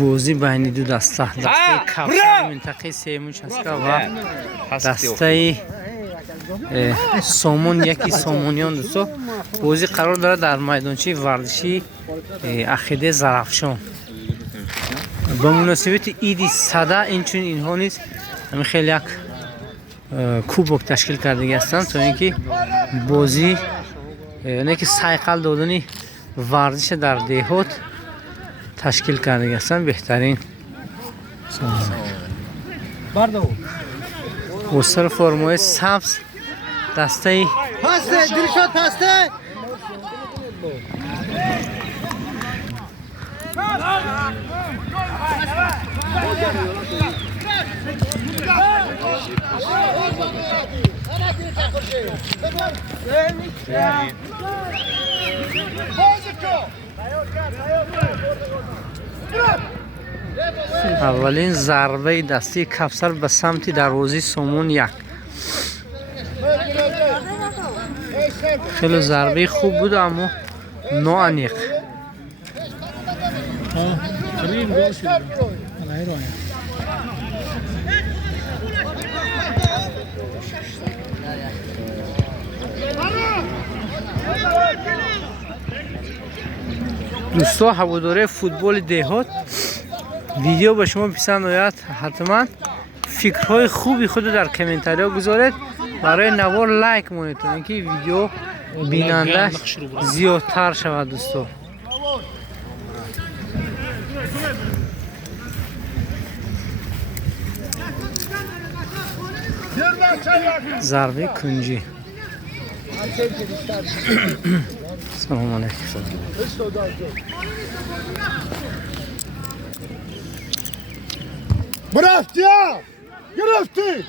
بازی بین دو دسته کفشر منطقه سیمون چسکا و دسته سامون یکی سامونیان دوستو. بازی قرار داره در میدانچه ورزشی عقیده زرافشان به مناسبت عید صده. اینچون اینها نیست همین خیلی یک کوبک تشکیل کرده هستند تا اینکه بازی یعنی که سایقل دادن ورزش در دهات تشکیل کرده هستند. بهترین وسر فرمای سبز دسته هسته دلشاد هسته اولین ضربه دستی کفسر به سمت دروازه سامون یک. خیلی ضربه خوب بود اما ناانیق. دوستا هواداره فوتبال دهات ویدیو به شما پسند آید حتما فکرهای خوبی خود در کامنتاری ها گذارید برای نوار لایک مونید تا اینکه ویدیو بیننده زیادتر شود. دوستا ضربه کنجی. سلام علیکم. برفتی ها گرفتی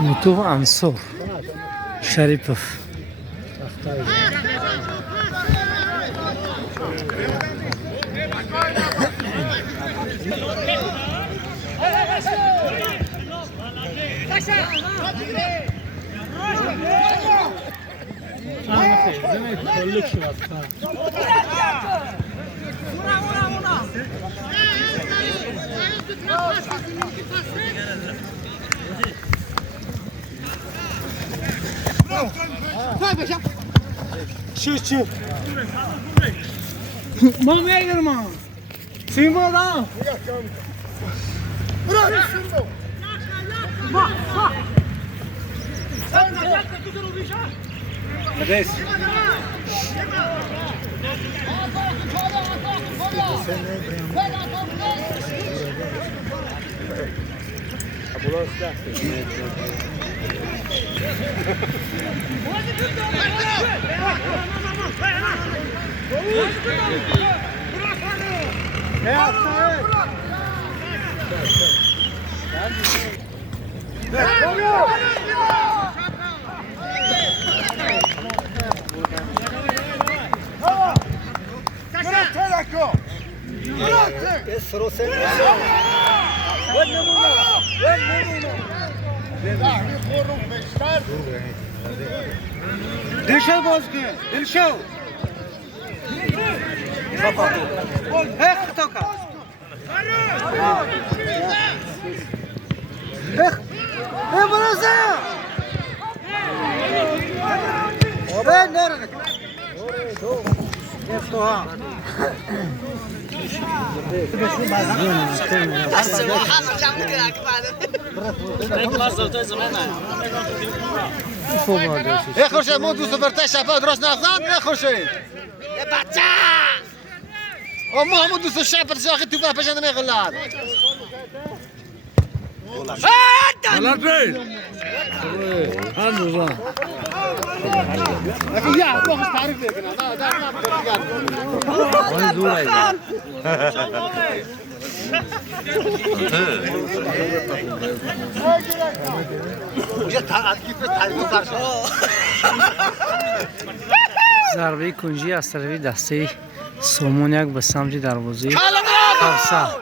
موتو انصار شریپوف چی ما میگیرم ما سیمبو دا برو سیمبو ما مدرس دلشو باز کن دلشو خطا کن برازا نرد خورشید ما دوست ورته شفا درست نخواد نه خورشید بچه ما همون دوست شب پر شاخی تو پشنده میغلاد غلط بید هم روزان یا باخش تعریف بکنه آن دور ایده ضربه کنجی از طرف دسته سومونیک به سمت دروازه خرسا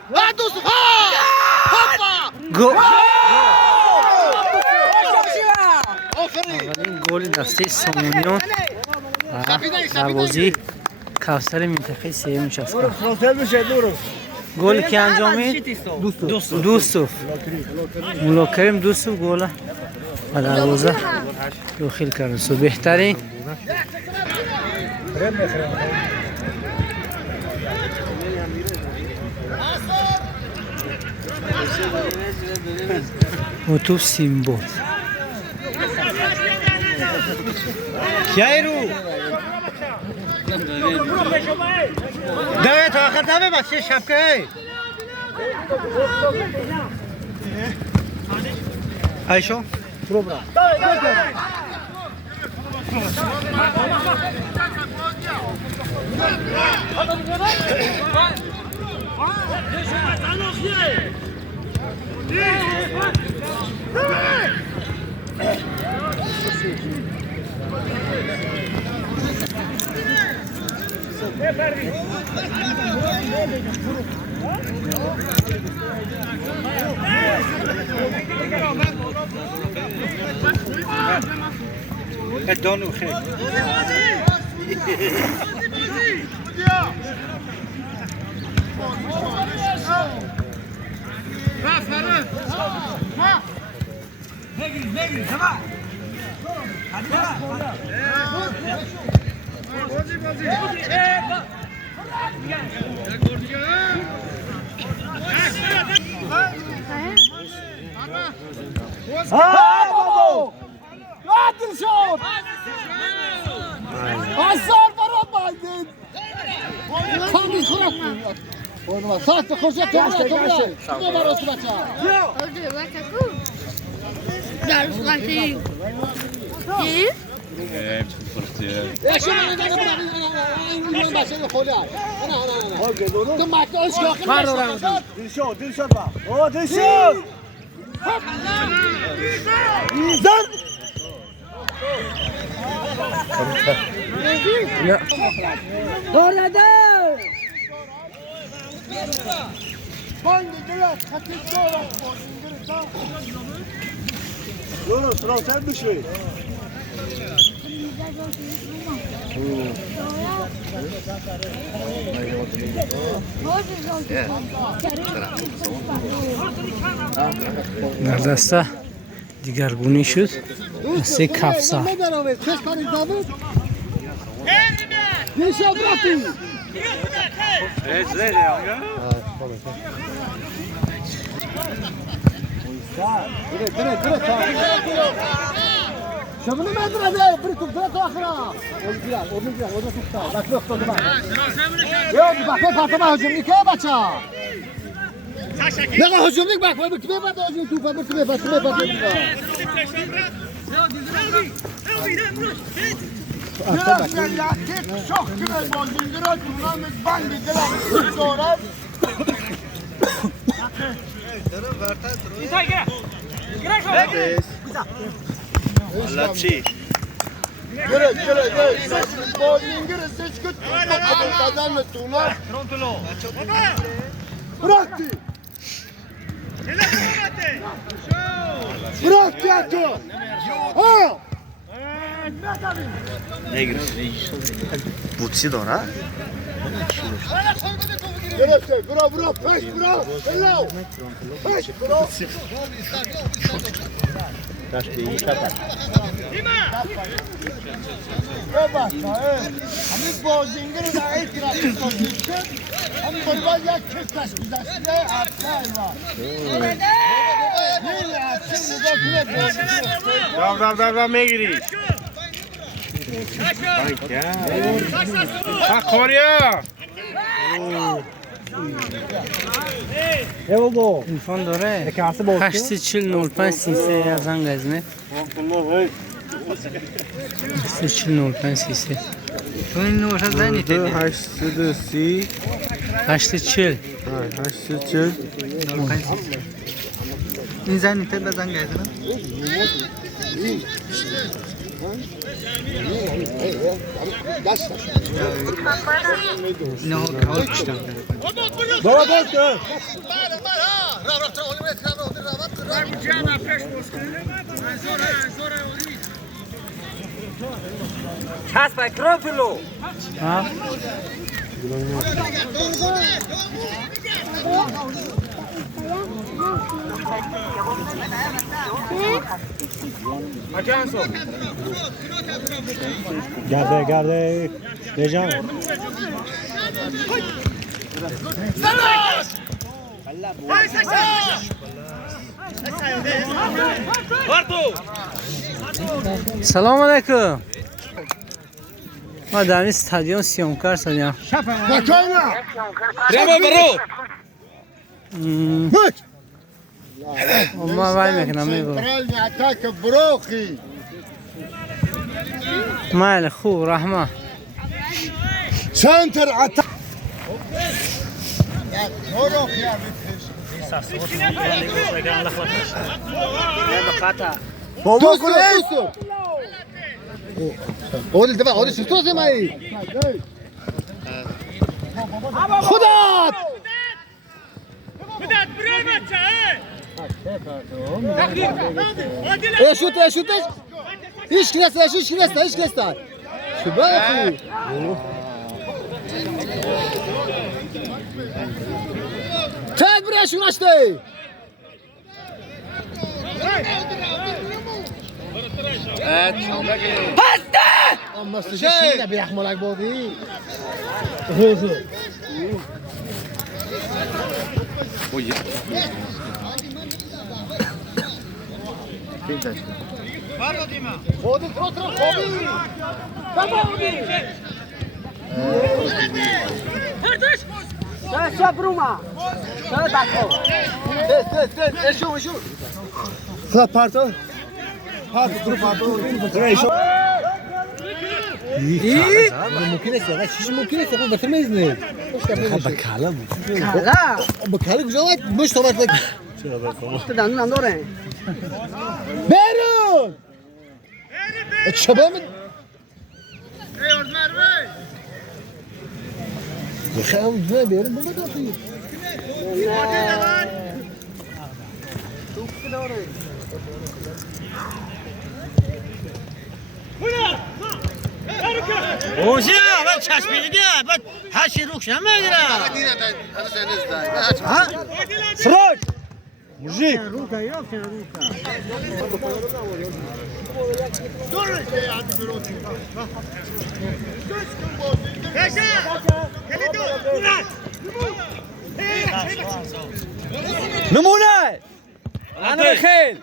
گل اولین گل دسته سومونیون دروازه کوثر منطقه سیوم چسبید گل که انجامید دوستوف مولا کریم دوستوف گل و دروازه داخل کرد سو بهترین موتوف سیمبول کیای رو دوی تا آخر دوی بچه شبکه ایشو برو برو دانو خیلی عادل شوت هزار برات باید کامی خورد اونو ساعت خورشید تو برات بچه درس قطعی چی؟ دلشاد با دلشاد زن برده سر بشوی در دسته دیگرگونی شد دسته کفسا شغل ما درا بريتو درا اخرى ولا تفتح لا تفتح يا باك فاطمه هجومني كيف بچا لا هجومني باك بكتبه بعد هجوم تو بكتبه بس Allah çi. Gire. Bowling gire seç kut. Kazan mı tuna? Frontolo. Bıraktı. Bırak ya tu. Ha. Ne giriyorsun? Butsi dora. Gire bura peş bura. Hello. Peş bura. همین بازینگی رو در این ترافیک بازینگی همین بازیبال یک کسش گذشته هفته ایوان این هفته نگاه کنه رام میگیری کاریا امکان داره 840 33 از انگزمه 840 چون این نوشا زنی تدی 830 840 840 این زنی تد از انگزمه نه کال کشتم بابا دوست چسب اکرافلو ها گرده بجام سلام علیکم ما در استادیوم سیامکار شدیم بکاینا برو ما وای میکنم میگم برالنی اتاک بروخی مال خوب رحمه سنتر اتاک بروخی بابا كويس اودي تبع اودي شفتوا زي ما هي خدات ايه شوت ايه شوت ايش كلاسه ايش كلاسه ايش كلاسه شو بقى تعال بريش شو نشتي اما استشهد ده بيحملك بودي خودی ترو خوبی شاب روما اشو خلاص بارتو ممكن يسوي شيء ممكن يسوي بس ما يزني بكاله بكاله جوات مش طبعا لك تدعون ندوره بيرون الشباب يخاف زي بيرون ما دخل اوزیا بعد چسبیدی بعد هر چی روش نمیگیره سراج موجيك نمونه انا بخيل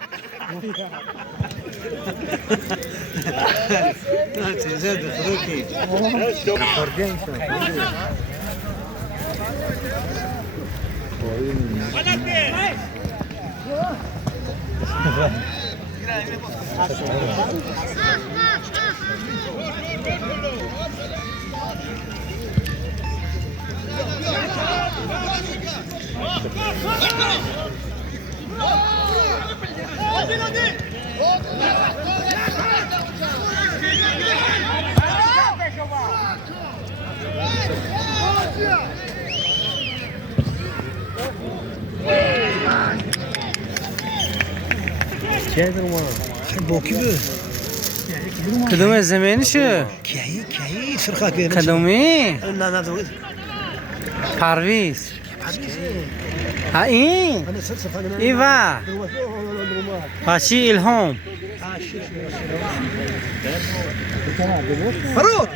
کدوم زمینشه؟ کی فرقه که کدومی؟ نه پرویز ها این؟ ایوا پاشی الهام فرود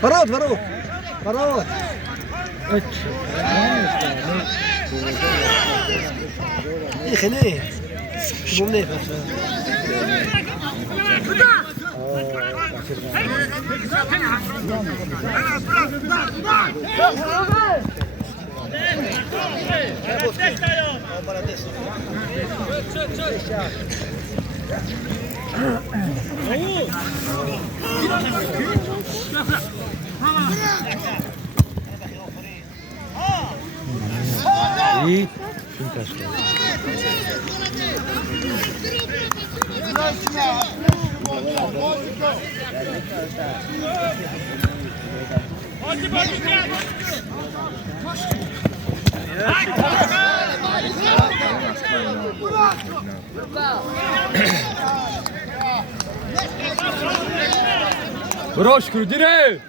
فرود فرود فرود ايه خليه شو Broş kurdire.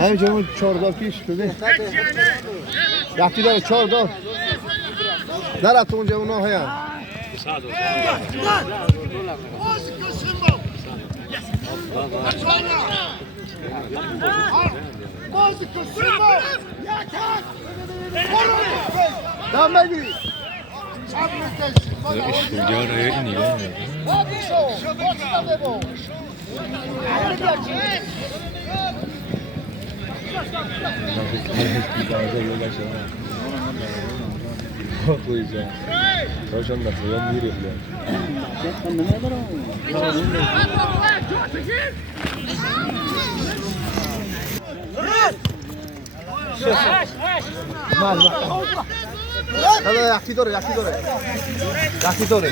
همینجا 14 پیش بده وقتی داره 14 نرفت اونجا اونا هیان دام بگی هذا يحكي دوره يحكي دوره يحكي دوره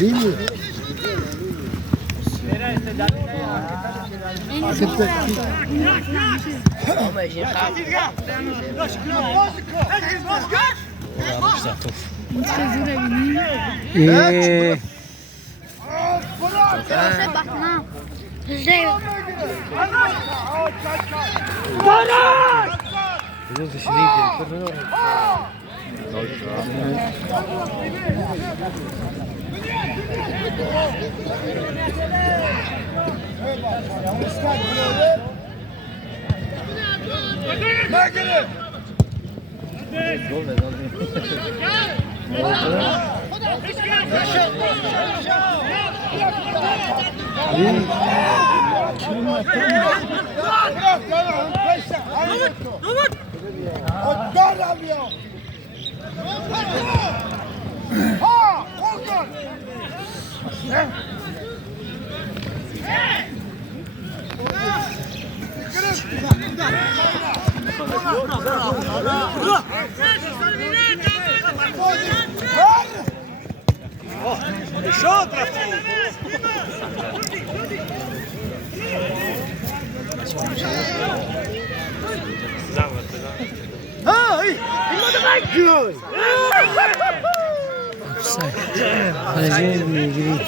خارجی میگیری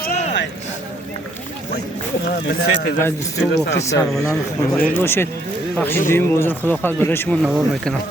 بعد تو با سرولان خود باشید بخشی دویم بازار خدا خواهد برای شما نوار میکنم